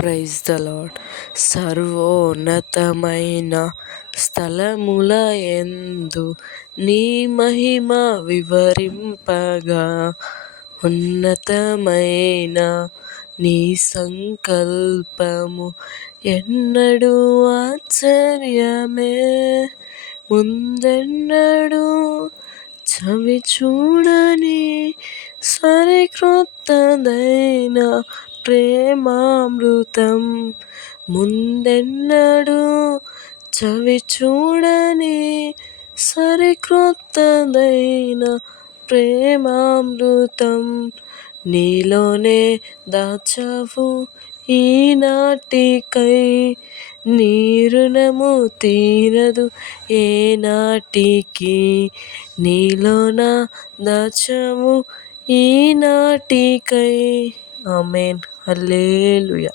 Praise the lord. సర్వోన్నతమైన స్థలముల యందు నీ మహిమ వివరింపగా, ఉన్నతమైన నీ సంకల్పము ఎన్నడూ ఆశ్చర్యమే. ముందెన్నడూ చవి చూడని సరిక్రొత్తదైన ప్రేమామృతం, ముందెన్నడూ చవి చూడని సరిక్రొత్తదైన ప్రేమామృతం, నీలోనే దాచావు ఈనాటికై. నీ రుణము తీరదు ఏనాటికి, నీలోన దాచావు ఈనాటికై. ఆమేన్. హల్లెలూయా.